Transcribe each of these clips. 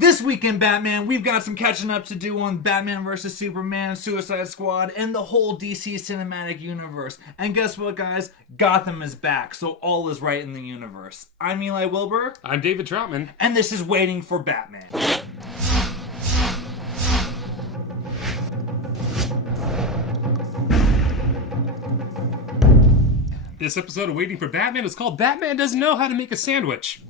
This week in Batman, we've got some catching up to do on Batman vs. Superman, Suicide Squad, and the whole DC cinematic universe. And guess what, guys? Gotham is back, so all is right in the universe. I'm Eli Wilbur. I'm David Troutman. And this is Waiting for Batman. This episode of Waiting for Batman is called Batman Doesn't Know How to Make a Sandwich.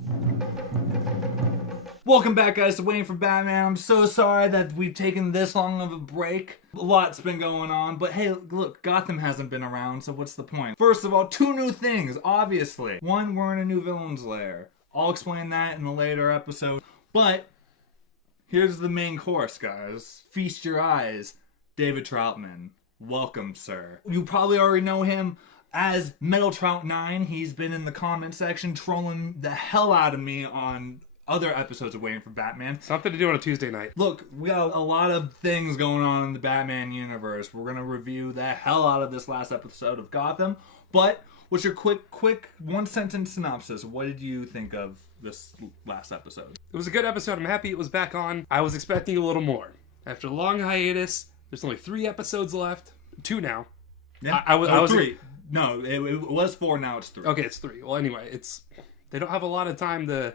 Welcome back, guys, to Waiting for Batman. I'm so sorry that we've taken this long of a break. A lot's been going on, but hey, look, Gotham hasn't been around, so what's the point? First of all, two new things, obviously. One, we're in a new villain's lair. I'll explain that in a later episode. But here's the main course, guys. Feast your eyes. David Troutman. Welcome, sir. You probably already know him as Metal Trout 9. He's been in the comment section trolling the hell out of me on other episodes of Waiting for Batman. Something to do on a Tuesday night. Look, we got a lot of things going on in the Batman universe. We're going to review the hell out of this last episode of Gotham. But what's your quick one-sentence synopsis? What did you think of this last episode? It was a good episode. I'm happy it was back on. I was expecting a little more. After a long hiatus, there's only 3 episodes left. 2 now. Yeah, I was 3. No, it was 4, now it's 3. Okay, it's 3. Well, anyway, they don't have a lot of time to...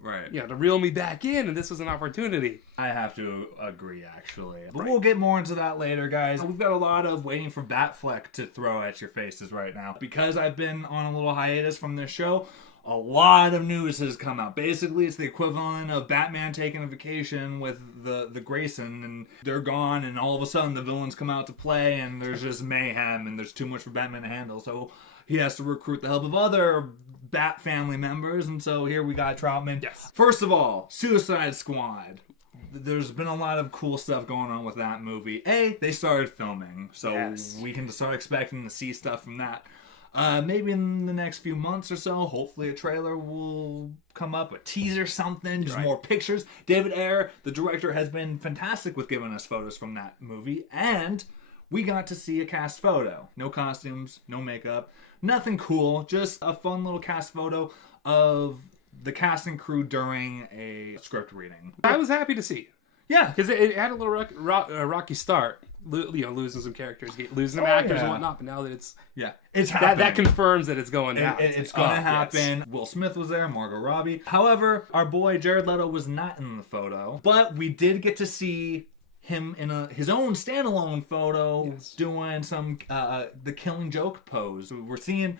Right. Yeah, to reel me back in, and this was an opportunity. I have to agree, actually. But we'll get more into that later, guys. We've got a lot of Waiting for Batfleck to throw at your faces right now. Because I've been on a little hiatus from this show, a lot of news has come out. Basically, it's the equivalent of Batman taking a vacation with the Grayson, and they're gone, and all of a sudden the villains come out to play, and there's just mayhem, and there's too much for Batman to handle. So he has to recruit the help of other Bat family members, and so here we got Troutman. Yes. First of all, Suicide Squad. There's been a lot of cool stuff going on with that movie. They started filming, so we can start expecting to see stuff from that. Maybe in the next few months or so, hopefully a trailer will come up, a teaser, something, just more pictures. David Ayer, the director, has been fantastic with giving us photos from that movie, and we got to see a cast photo. No costumes, no makeup, nothing cool, just a fun little cast photo of the cast and crew during a script reading. I was happy to see. Yeah. Because it had a little rocky start. Losing some characters, losing some actors and whatnot, but now that it's happening. That confirms that it's going down. It's going to happen. Yes. Will Smith was there, Margot Robbie. However, our boy Jared Leto was not in the photo, but we did get to see him in his own standalone photo doing some the Killing Joke pose. We're seeing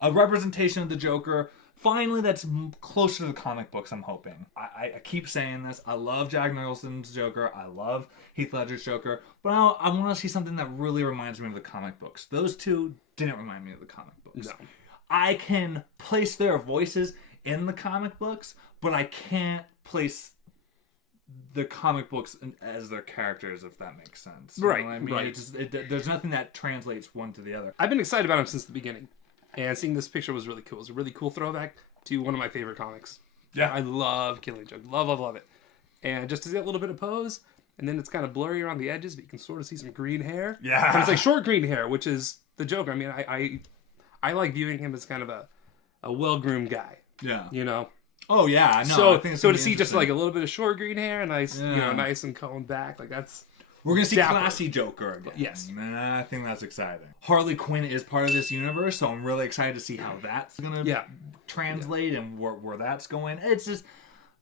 a representation of the Joker. Finally, that's closer to the comic books, I'm hoping. I keep saying this. I love Jack Nicholson's Joker. I love Heath Ledger's Joker. But I want to see something that really reminds me of the comic books. Those two didn't remind me of the comic books. No. I can place their voices in the comic books, but I can't place the comic books as their characters, if that makes sense. You know what I mean? Right. There's nothing that translates one to the other. I've been excited about him since the beginning. And seeing this picture was really cool. It was a really cool throwback to one of my favorite comics. Yeah. I love Killing Joke. Love it. And just to see that little bit of pose, and then it's kind of blurry around the edges, but you can sort of see some green hair. Yeah. And it's like short green hair, which is the Joker. I mean, I like viewing him as kind of a well-groomed guy. Yeah. You know? Oh, yeah. No, so I think to see just like a little bit of short green hair, nice and combed back, like that's... We're going to see classy Joker again. Yes. And I think that's exciting. Harley Quinn is part of this universe, so I'm really excited to see how that's going to translate and where that's going. It's just,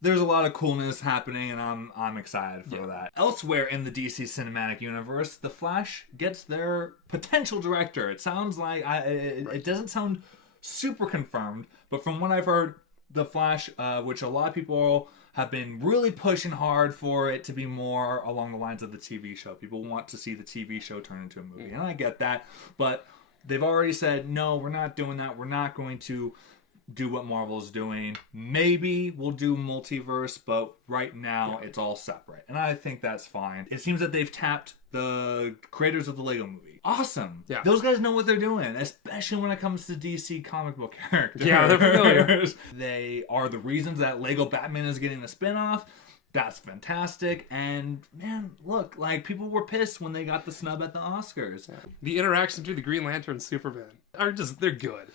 there's a lot of coolness happening, and I'm excited for that. Elsewhere in the DC cinematic universe, The Flash gets their potential director. It sounds like, it doesn't sound super confirmed, but from what I've heard, The Flash, which a lot of people have been really pushing hard for it to be more along the lines of the TV show. People want to see the TV show turn into a movie, and I get that. But they've already said, no, we're not doing that. We're not going to do what Marvel's doing. Maybe we'll do multiverse, but right now it's all separate. And I think that's fine. It seems that they've tapped the creators of the Lego movie. Awesome. Yeah. Those guys know what they're doing, especially when it comes to DC comic book characters. Yeah, they're familiar. They are the reasons that Lego Batman is getting a spinoff. That's fantastic. And man, look, like people were pissed when they got the snub at the Oscars. The interactions between the Green Lantern and Superman are they're good.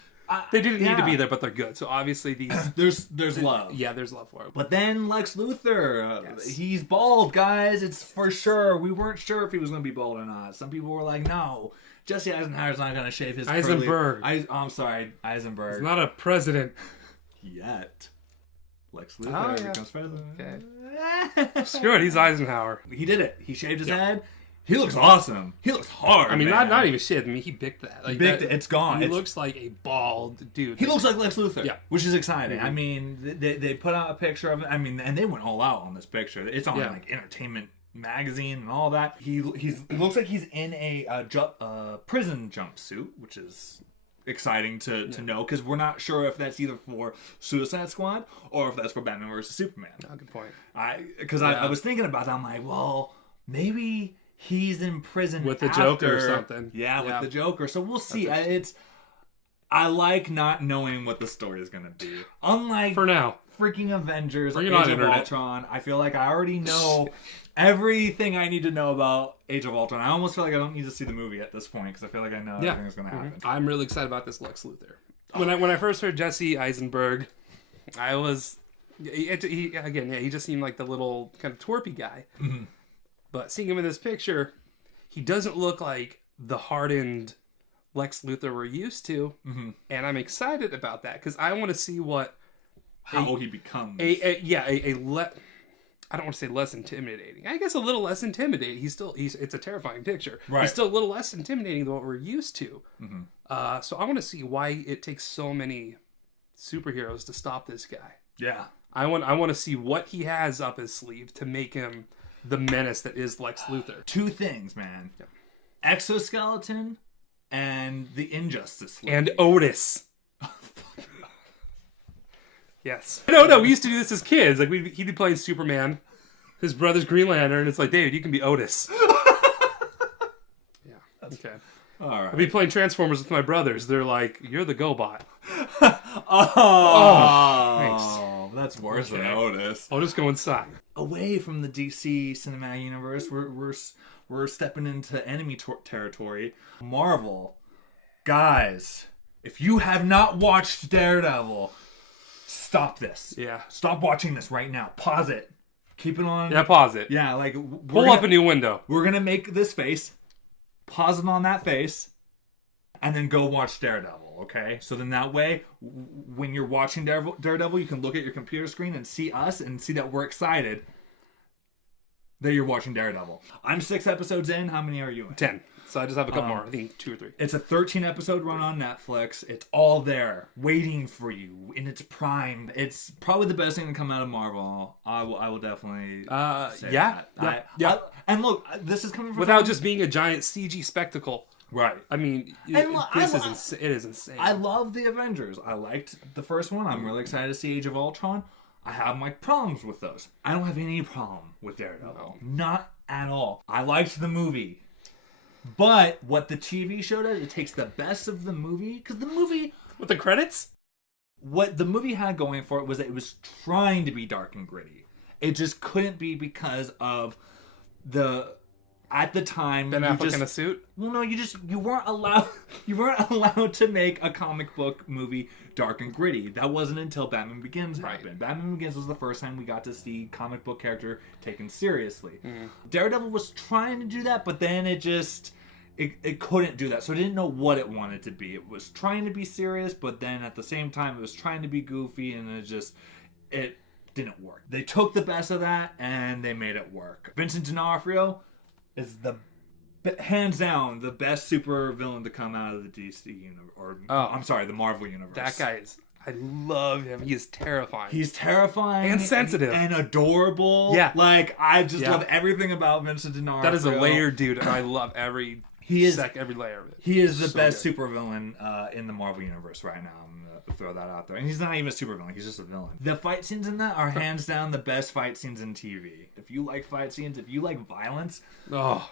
They didn't need to be there, but they're good. So obviously there's love. Yeah, there's love for it. But then Lex Luthor, he's bald, guys. It's for sure. We weren't sure if he was going to be bald or not. Some people were like, no, Jesse Eisenhower's not going to shave his Eisenberg. I'm sorry, Eisenberg. He's not a president. Yet. Lex Luthor becomes president. Okay. Screw it, he's Eisenhower. He did it. He shaved his head. He looks awesome. He looks hard. I mean, not even shit. I mean, he bicked that. Like, bicked it. It's gone. He looks like a bald dude. He looks like Lex Luthor. Yeah, which is exciting. I mean, they put out a picture of it. I mean, and they went all out on this picture. It's on like Entertainment Magazine and all that. He looks like he's in a prison jumpsuit, which is exciting to know, because we're not sure if that's either for Suicide Squad or if that's for Batman vs Superman. Oh, good point. I was thinking about that. I'm like, well, maybe he's in prison with the Joker or something. Yeah, with the Joker. So we'll see. I like not knowing what the story is going to be. Unlike for now, freaking Avengers, Age of Ultron. I feel like I already know everything I need to know about Age of Ultron. I almost feel like I don't need to see the movie at this point, because I feel like I know everything that's going to happen. I'm really excited about this Lex Luthor. When I first heard Jesse Eisenberg, I was he just seemed like the little kind of twerpy guy. Mm-hmm. But seeing him in this picture, he doesn't look like the hardened Lex Luthor we're used to, and I'm excited about that because I want to see how he becomes. I don't want to say less intimidating. I guess a little less intimidating. It's a terrifying picture. Right. He's still a little less intimidating than what we're used to. Mm-hmm. So I want to see why it takes so many superheroes to stop this guy. Yeah. I want to see what he has up his sleeve to make him the menace that is Lex Luthor. Two things, man. Yep. Exoskeleton and the Injustice League. And Otis. Yes. No, we used to do this as kids. Like, he'd be playing Superman, his brother's Green Lantern, and it's like, David, you can be Otis. Yeah. Okay. All right. I'd be playing Transformers with my brothers. They're like, you're the GoBot. Thanks. That's worse than Otis. I'll just go inside. Away from the DC cinematic universe, we're stepping into enemy territory. Marvel, guys, if you have not watched Daredevil, stop this. Yeah. Stop watching this right now. Pause it. Keep it on. Yeah, pause it. Yeah, like pull up a new window. We're gonna make this face. Pause it on that face, and then go watch Daredevil. Okay, so then that way, when you're watching Daredevil, you can look at your computer screen and see us and see that we're excited that you're watching Daredevil. I'm 6 episodes in. How many are you in? 10. So I just have a couple more. I think 2 or 3. It's a 13 episode run on Netflix. It's all there, waiting for you in its prime. It's probably the best thing to come out of Marvel. I will definitely say that. Yeah. And look, this is coming from without just being a giant CG spectacle. Right. I mean, it is insane. I love the Avengers. I liked the first one. I'm really excited to see Age of Ultron. I have my problems with those. I don't have any problem with Daredevil. No. Not at all. I liked the movie. But what the TV show does, it takes the best of the movie. Because the movie... With the credits? What the movie had going for it was that it was trying to be dark and gritty. It just couldn't be because of the... At the time, Ben Affleck in a suit. Well, no, you weren't allowed to make a comic book movie dark and gritty. That wasn't until Batman Begins happened. Batman Begins was the first time we got to see comic book character taken seriously. Daredevil was trying to do that, but then it couldn't do that. So it didn't know what it wanted to be. It was trying to be serious, but then at the same time, it was trying to be goofy, and it didn't work. They took the best of that and they made it work. Vincent D'Onofrio is hands down the best super villain to come out of the DC universe, the Marvel universe. That guy I love him. He is terrifying. He's terrifying and sensitive and adorable. Yeah, like I just love everything about Vincent D'Onofrio. That is a layered dude, and I love every layer of it. He is the best super villain in the Marvel universe right now. I'm gonna throw that out there. And he's not even a super villain. He's just a villain. The fight scenes in that are hands down the best fight scenes in TV. If you like fight scenes, if you like violence,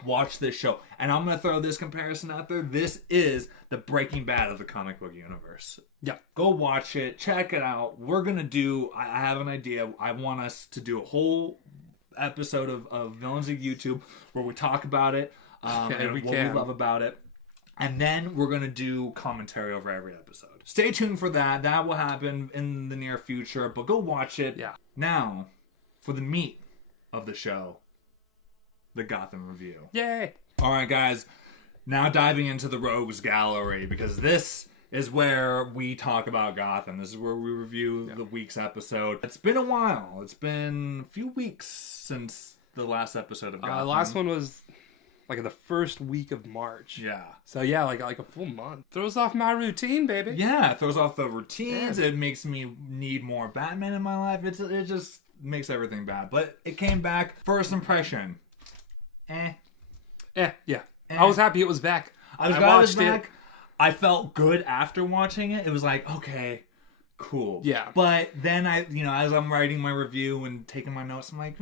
watch this show. And I'm gonna throw this comparison out there. This is the Breaking Bad of the comic book universe. Yeah. Go watch it. Check it out. We're gonna do. I have an idea. I want us to do a whole episode of Villains of YouTube where we talk about it. And what we love about it. And then we're going to do commentary over every episode. Stay tuned for that. That will happen in the near future, but go watch it. Yeah. Now, for the meat of the show, the Gotham review. Yay! All right, guys. Now diving into the Rogues Gallery, because this is where we talk about Gotham. This is where we review the week's episode. It's been a while. It's been a few weeks since the last episode of Gotham. The last one was like the first week of March. Yeah. So yeah, like a full month. Throws off my routine, baby. Yeah, it throws off the routines. Yeah. It makes me need more Batman in my life. It just makes everything bad. But it came back. First impression. Yeah. I was happy it was back. I was glad it was back. I felt good after watching it. It was like, okay, cool. Yeah. But then as I'm writing my review and taking my notes, I'm like,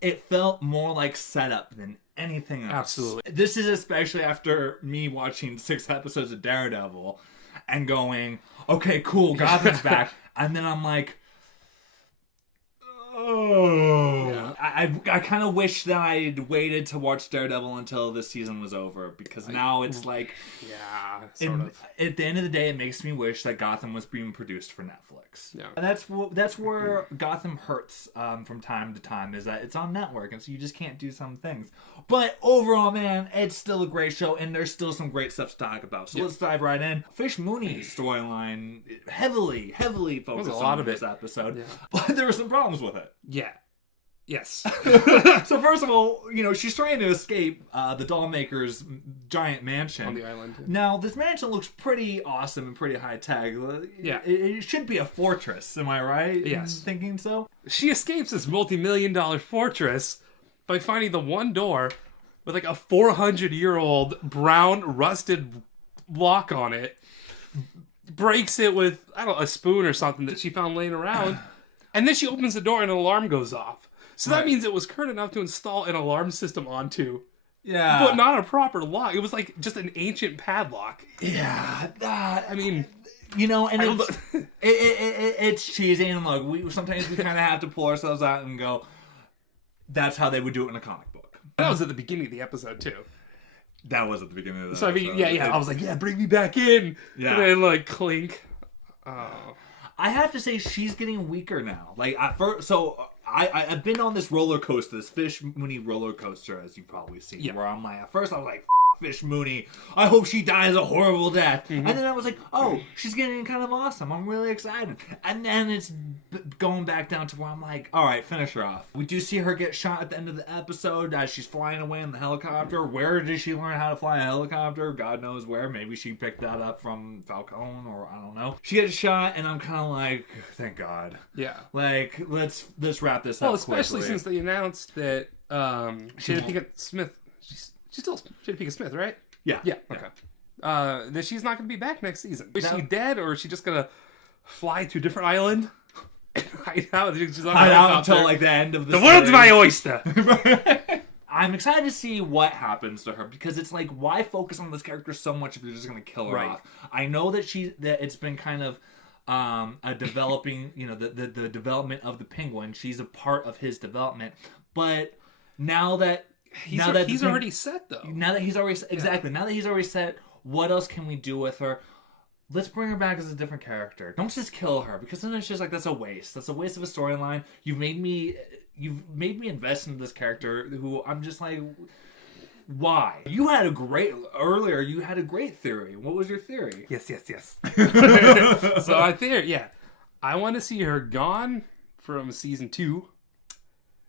it felt more like setup than anything else. Absolutely. This is especially after me watching 6 episodes of Daredevil and going, okay, cool, Gotham's back. And then I'm like, oh. Yeah. I kind of wish that I'd waited to watch Daredevil until this season was over, because now it's like... Yeah, sort of. At the end of the day, it makes me wish that Gotham was being produced for Netflix. Yeah. And that's where Gotham hurts from time to time, is that it's on network, and so you just can't do some things. But overall, man, it's still a great show, and there's still some great stuff to talk about. So let's dive right in. Fish Mooney's storyline heavily focused on this episode. Yeah. But there were some problems with it. Yeah. Yes. So first of all, she's trying to escape the doll maker's giant mansion on the island. Yeah. Now, this mansion looks pretty awesome and pretty high tech. Yeah, it should be a fortress. Am I right? Yes, in thinking so. She escapes this multi-million-dollar fortress by finding the one door with like a 400-year-old brown rusted lock on it. Breaks it with a spoon or something that she found laying around, and then she opens the door and an alarm goes off. So that means it was current enough to install an alarm system onto. Yeah. But not a proper lock. It was like just an ancient padlock. Yeah. I mean, and it's cheesy. And look, sometimes we kind of have to pull ourselves out and go, that's how they would do it in a comic book. That was at the beginning of the episode, too. That was at the beginning of the episode. So, I mean, I was like, bring me back in. Yeah. And then, clink. Oh. I have to say, she's getting weaker now. I've been on this roller coaster, this Fish Mooney roller coaster, as you've probably seen, where I'm like, at first I was like, Fish Mooney, I hope she dies a horrible death. Mm-hmm. And then I was like, oh, she's getting kind of awesome. I'm really excited. And then it's going back down to where I'm like, all right, finish her off. We do see her get shot at the end of the episode as she's flying away in the helicopter. Where did she learn how to fly a helicopter? God knows where. Maybe she picked that up from Falcone, or I don't know. She gets shot, and I'm kind of like, thank God. Yeah. Let's wrap this up. Well, especially since they announced that Jada Pinkett Smith, she's still Jada Pinkett Smith, right? Yeah. Yeah. Okay. That she's not going to be back next season. Is she dead, or is she just going to fly to a different island? Hide out. She's on until the end of the world's my oyster. I'm excited to see what happens to her, because it's like, why focus on this character so much if you're just going to kill her off? I know that it's been kind of a developing, the development of the Penguin. She's a part of his development, but now that he's already set, though. Now that he's already set, what else can we do with her? Let's bring her back as a different character. Don't just kill her, because then it's just like, that's a waste. That's a waste of a storyline. You've made me invest in this character who I'm just like, why? You had a great theory. What was your theory? Yes. So I want to see her gone from season 2,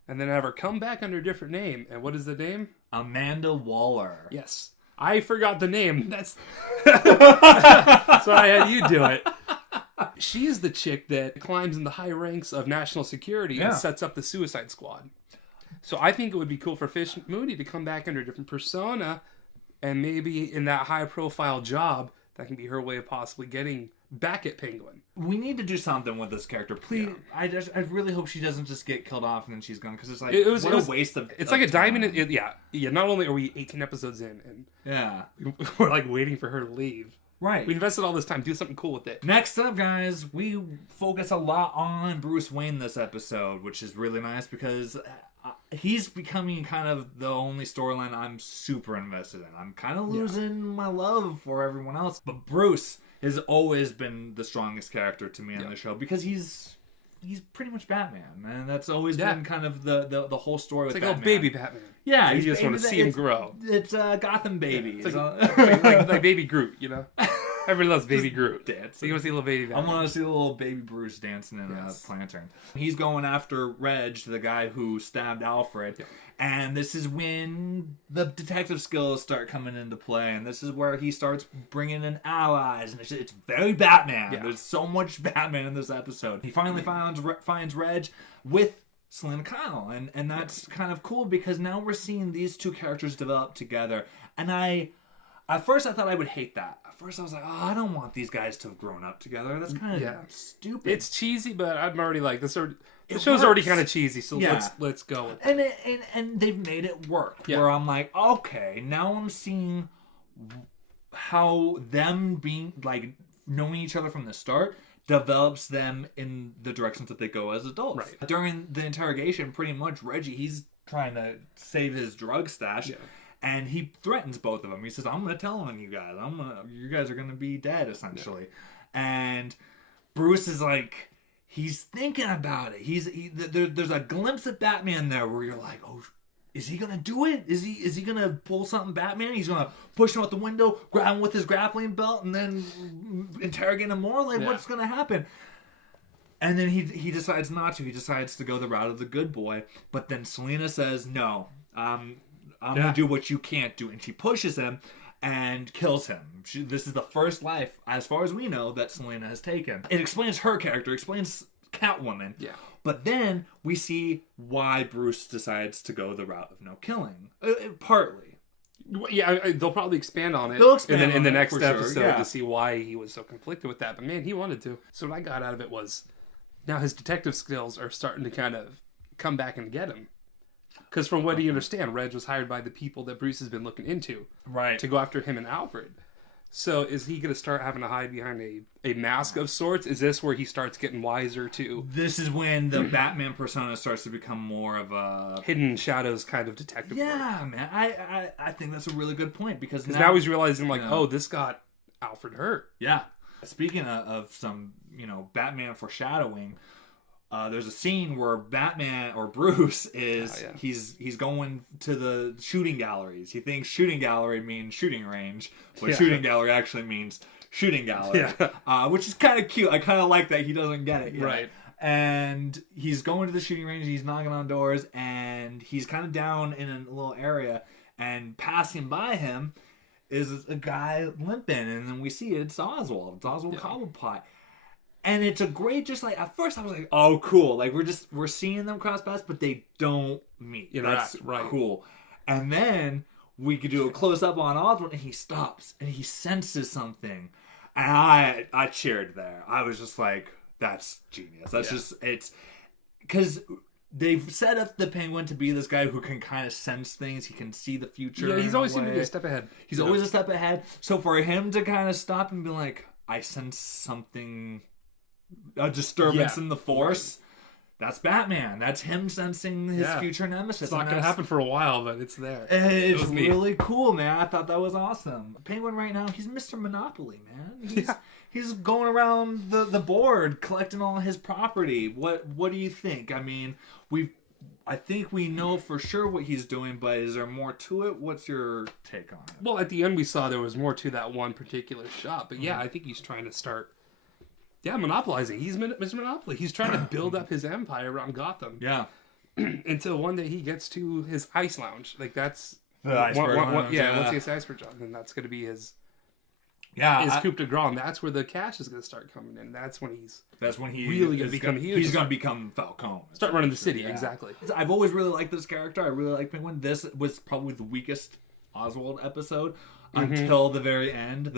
and then have her come back under a different name. And what is the name? Amanda Waller. Yes. I forgot the name. That's so I had you do it. She is the chick that climbs in the high ranks of national security and sets up the Suicide Squad. So I think it would be cool for Fish Mooney to come back under a different persona, and maybe in that high-profile job, that can be her way of possibly getting back at Penguin. We need to do something with this character, please. Yeah. I really hope she doesn't just get killed off and then she's gone, because it's like, it was a waste of. It's like a diamond. Not only are we 18 episodes in, and we're like waiting for her to leave. Right. We invested all this time. Do something cool with it. Next up, guys, we focus a lot on Bruce Wayne this episode, which is really nice because he's becoming kind of the only storyline I'm super invested in. I'm kind of losing my love for everyone else. But Bruce has always been the strongest character to me on the show because he's pretty much Batman, man. That's always been kind of the whole story with Batman. It's like, baby Batman. Yeah. You just want to see him grow. It's Gotham baby. Yeah, it's like baby Groot, you know? Everybody loves baby Groot. Dance. So you want to see little baby Batman. I want to see the little baby Bruce dancing in a plantain. He's going after Reg, the guy who stabbed Alfred. Yeah. And this is when the detective skills start coming into play. And this is where he starts bringing in allies. And it's very Batman. Yeah. There's so much Batman in this episode. He finally finds Reg with Selena Kyle. And that's kind of cool because now we're seeing these two characters develop together. And at first I thought I would hate that. At first I was like, oh, I don't want these guys to have grown up together. That's kind of stupid. It's cheesy, but I'm already like, the show's already kind of cheesy, so let's go with it. And they've made it work. Yeah. Where I'm like, okay, now I'm seeing how them being, like, knowing each other from the start develops them in the directions that they go as adults. Right. During the interrogation, pretty much, Reggie, he's trying to save his drug stash. Yeah. And he threatens both of them. He says, I'm going to tell on you guys. You guys are going to be dead, essentially. Yeah. And Bruce is like, he's thinking about it. There's a glimpse of Batman there where you're like, oh, is he going to do it? Is he going to pull something Batman? He's going to push him out the window, grab him with his grappling belt, and then interrogate him more? Like, what's going to happen? And then he decides not to. He decides to go the route of the good boy. But then Selena says, no, I'm going to do what you can't do. And she pushes him and kills him. This is the first life, as far as we know, that Selena has taken. It explains her character, explains Catwoman. Yeah. But then we see why Bruce decides to go the route of no killing. Partly. Yeah, they'll probably expand on it in the next episode to see why he was so conflicted with that. But man, he wanted to. So what I got out of it was now his detective skills are starting to kind of come back and get him. Because from what you understand, Reg was hired by the people that Bruce has been looking into. Right. To go after him and Alfred. So is he going to start having to hide behind a mask of sorts? Is this where he starts getting wiser to... This is when the Batman persona starts to become more of a... hidden shadows kind of detective work. Man. I think that's a really good point. Because now he's realizing, like, oh, this got Alfred hurt. Yeah. Speaking of some, Batman foreshadowing... there's a scene where Batman or Bruce is he's going to the shooting galleries. He thinks shooting gallery means shooting range, but shooting gallery actually means shooting gallery, which is kind of cute. I kind of like that he doesn't get it yet. Right. And he's going to the shooting range. He's knocking on doors, and he's kind of down in a little area. And passing by him is a guy limping, and then we see it's Oswald. It's Oswald Cobblepot. And it's a great, just like, at first I was like, oh, cool. Like, we're seeing them cross paths, but they don't meet. That's cool. And then we could do a close-up on Oswald, and he stops, and he senses something. And I cheered there. I was just like, that's genius. That's just, it's, because they've set up the Penguin to be this guy who can kind of sense things. He can see the future. Yeah, he's always seemed to be a step ahead. He's always a step ahead. So for him to kind of stop and be like, I sense something... a disturbance in the force. That's Batman. That's him sensing his future nemesis. It's not going to happen for a while, but it's there. It's really cool, man. I thought that was awesome. Penguin right now, he's Mr. Monopoly, man. He's going around the board collecting all his property. What do you think? I mean, I think we know for sure what he's doing, but is there more to it? What's your take on it? Well, at the end we saw there was more to that one particular shot, but I think he's trying to start monopolizing. He's Mr. Monopoly. He's trying to build up his empire around Gotham. Yeah. Until one day he gets to his ice lounge. Like, that's... the iceberg lounge. Once he gets iceberg lounge, then that's going to be his coup de grace. And that's where the cash is going to start coming in. That's when he really going to become huge. He's going to become Falcone. Start running the city, exactly. I've always really liked this character. I really like Penguin. This was probably the weakest Oswald episode. Until the very end,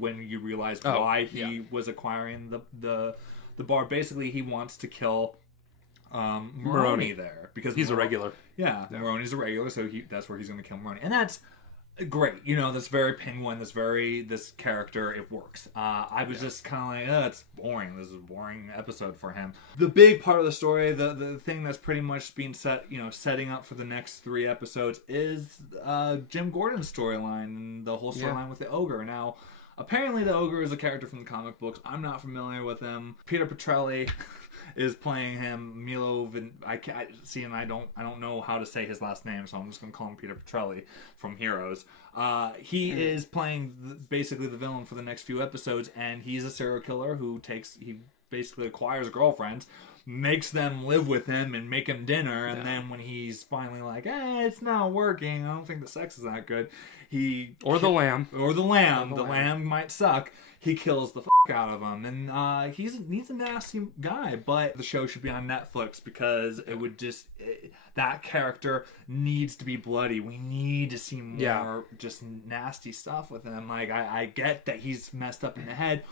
when you realize why he was acquiring the bar. Basically, he wants to kill Maroni there because he's a regular. Yeah, Maroni's a regular, so that's where he's going to kill Maroni, and that's great. That's very Penguin. This character. It works. I was just kind of like, it's boring. This is a boring episode for him. The big part of the story, the thing that's pretty much being setting up for the next 3 episodes is Jim Gordon's storyline and the whole storyline with the Ogre. Now, apparently the Ogre is a character from the comic books. I'm not familiar with him. Peter Petrelli is playing him. I don't know how to say his last name, so I'm just gonna call him Peter Petrelli from Heroes. He is playing basically the villain for the next few episodes, and he's a serial killer he basically acquires girlfriends, makes them live with him and make him dinner, and then when he's finally like, it's not working, I don't think the sex is that good, the lamb might suck, he kills the out of him, and he's a nasty guy, but the show should be on Netflix because that character needs to be bloody. We need to see more just nasty stuff with him. Like, I get that he's messed up in the head,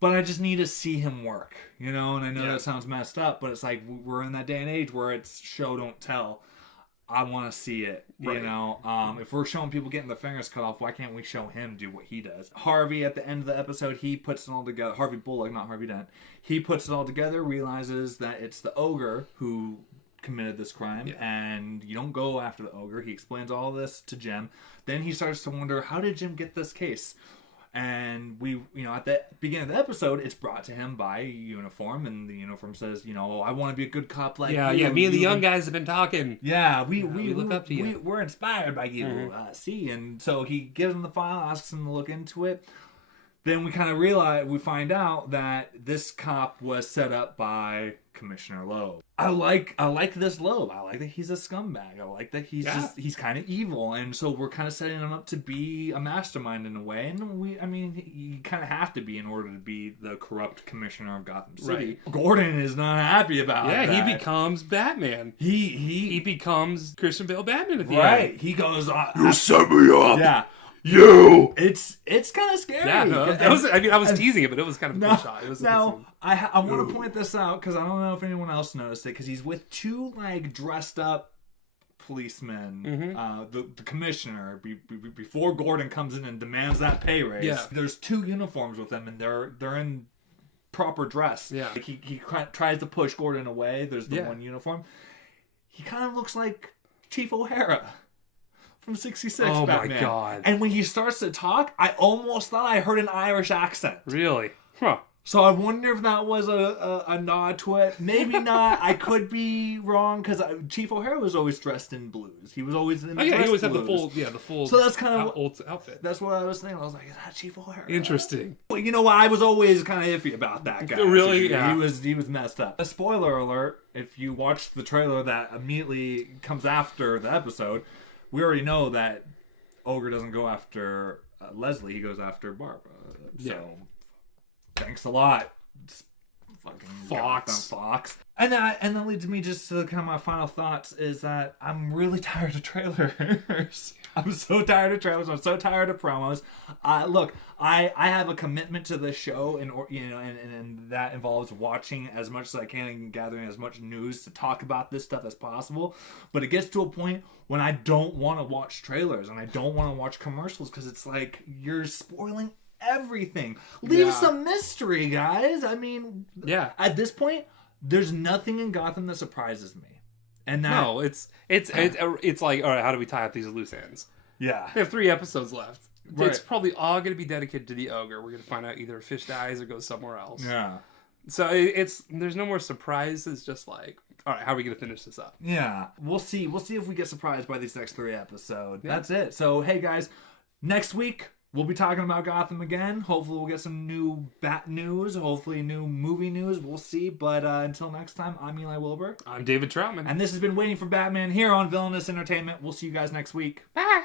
but I just need to see him work, and I know that sounds messed up, but it's like, we're in that day and age where it's show don't tell. I want to see it, if we're showing people getting their fingers cut off, why can't we show him do what he does? Harvey, at the end of the episode, he puts it all together. Harvey Bullock, not Harvey Dent. He puts it all together, realizes that it's the Ogre who committed this crime, and you don't go after the Ogre. He explains all this to Jim. Then he starts to wonder, how did Jim get this case? And we, at the beginning of the episode, it's brought to him by a uniform, and the uniform says, I want to be a good cop like you. Yeah, me and the young guys have been talking. Yeah, we look up to you. We're inspired by you, see? And so he gives him the file, asks him to look into it. Then we find out that this cop was set up by Commissioner Loeb. I like this Loeb. I like that he's a scumbag. I like that he's kind of evil, and so we're kind of setting him up to be a mastermind in a way. And you kind of have to be in order to be the corrupt commissioner of Gotham City. Right. Gordon is not happy about that. Yeah, he becomes Batman. He becomes Christian Bale Batman at the end. Right. He goes, "You set me up." Yeah. You. It's kind of scary. Yeah, I was teasing it, but it was kind of a shot. I want to point this out because I don't know if anyone else noticed it, because he's with 2 dressed up policemen. The commissioner before Gordon comes in and demands that pay raise. Yeah. There's 2 uniforms with them, and they're in proper dress. Yeah. He tries to push Gordon away. There's the one uniform. He kind of looks like Chief O'Hara from 66 Oh Batman. my god. And when he starts to talk, I almost thought I heard an Irish accent. Really? Huh. So I wonder if that was a nod to it. Maybe not. I could be wrong, because Chief O'Hara was always dressed in blues. He was always in he always had blues. the full So that's kind of old outfit. That's what I was thinking. I was like, is that Chief O'Hara? Interesting. Well, you know what? I was always kind of iffy about that guy. Really? Yeah. He was messed up. A spoiler alert, if you watched the trailer that immediately comes after the episode, we already know that Ogre doesn't go after Leslie, he goes after Barbara. So, thanks a lot, fucking Fox. And that leads me just to kind of my final thoughts is that I'm really tired of trailers. I'm so tired of trailers. I'm so tired of promos. Look, I have a commitment to this show, and that involves watching as much as I can and gathering as much news to talk about this stuff as possible. But it gets to a point when I don't want to watch trailers and I don't want to watch commercials, because it's like you're spoiling everything. Leave some mystery, guys. At this point, there's nothing in Gotham that surprises me. And that, no, it's like, all right, how do we tie up these loose ends? Yeah. We have 3 episodes left. Right. It's probably all going to be dedicated to the Ogre. We're going to find out either Fish dies or goes somewhere else. Yeah. So there's no more surprises. Just like, all right, how are we going to finish this up? Yeah. We'll see. We'll see if we get surprised by these next 3 episodes. Yeah. That's it. So, hey, guys, next week, we'll be talking about Gotham again. Hopefully we'll get some new Bat news. Hopefully new movie news. We'll see. But until next time, I'm Eli Wilbur. I'm David Troutman. And this has been Waiting for Batman here on Villainous Entertainment. We'll see you guys next week. Bye.